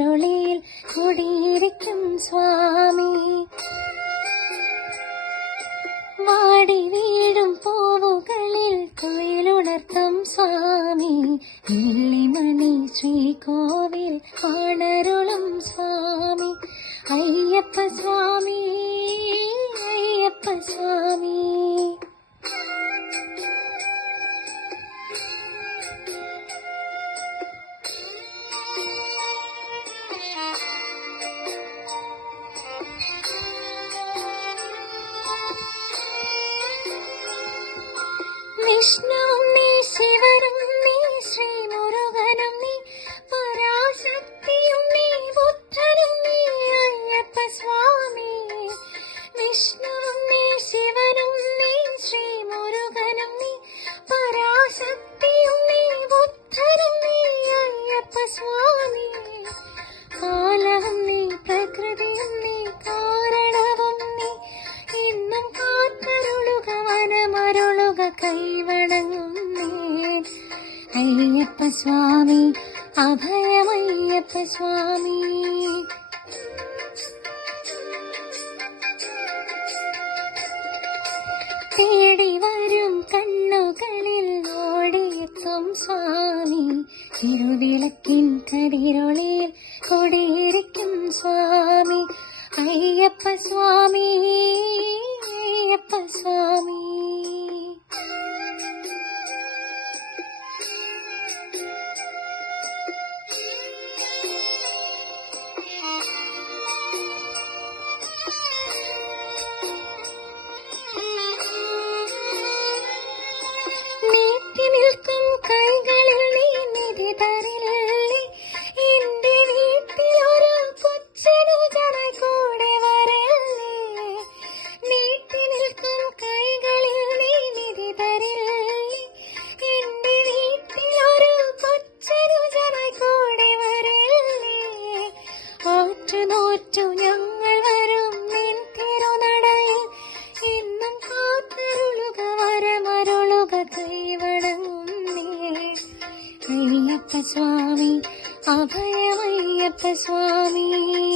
കതിരൊളിയിൽ കുടിയിരിക്കും സ്വാമി. വാടി വീഴും പൂവുകളിൽ കുയിലുണർത്തും സ്വാമി. വെള്ളിമണി ശ്രീകോവിൽ കാണരുളും സ്വാമി. അയ്യപ്പ സ്വാമി, അയ്യപ്പ സ്വാമി. വിഷ്ണുവും നീ, ശിവനും നീ, ശ്രീമുരുകനും നീ, പരാശക്തിയും നീ, ബുദ്ധനും നീ, അയ്യപ്പ സ്വാമി. വിഷ്ണുവും നീ, ശിവനും നീ, ശ്രീമുരുകനും നീ, പരാശക്തിയും നീ, ബുദ്ധനും നീ, അയ്യപ്പ സ്വാമി. കാലവും നീ, പ്രകൃതിയും നീ, കാരണവും നീ, ഇന്നും കാത്തരുളുക വനമരുളുക കൈവണങ്ങും നീ. അയ്യപ്പ സ്വാമി, അഭയമയ്യപ്പ സ്വാമി. തേടി വരും കണ്ണുകളിൽ ഓടിയെത്തും സ്വാമി. തിരുവിളക്കിൻ കതിരൊളിയിൽ കൊടിയിരിക്കും സ്വാമി. അയ്യപ്പ സ്വാമി, അയ്യപ്പ സ്വാമി. നീട്ടി നിൽക്കും കൈകളിൽ നീ നിധി തരില്ലേ. എന്റെ വീട്ടിലൊരു കൊച്ചനുജനായി കൂടെ വരല്ലേ. നീട്ടി നിൽക്കും കൈകളിൽ നീ നിധി തരില്ലേ. എന്റെ വീട്ടിലൊരു കൊച്ചനുജനായി കൂടെ വരല്ലേ. ആറ്റുനോറ്റു ഞങ്ങൾ വരും നിൻ തിരുനടയിൽ. ഇന്നും കാത്തരുളുക വരമരുളുക കൈവണങ്ങും നീ. അയ്യപ്പ സ്വാമി, അഭയമയ്യപ്പ സ്വാമി.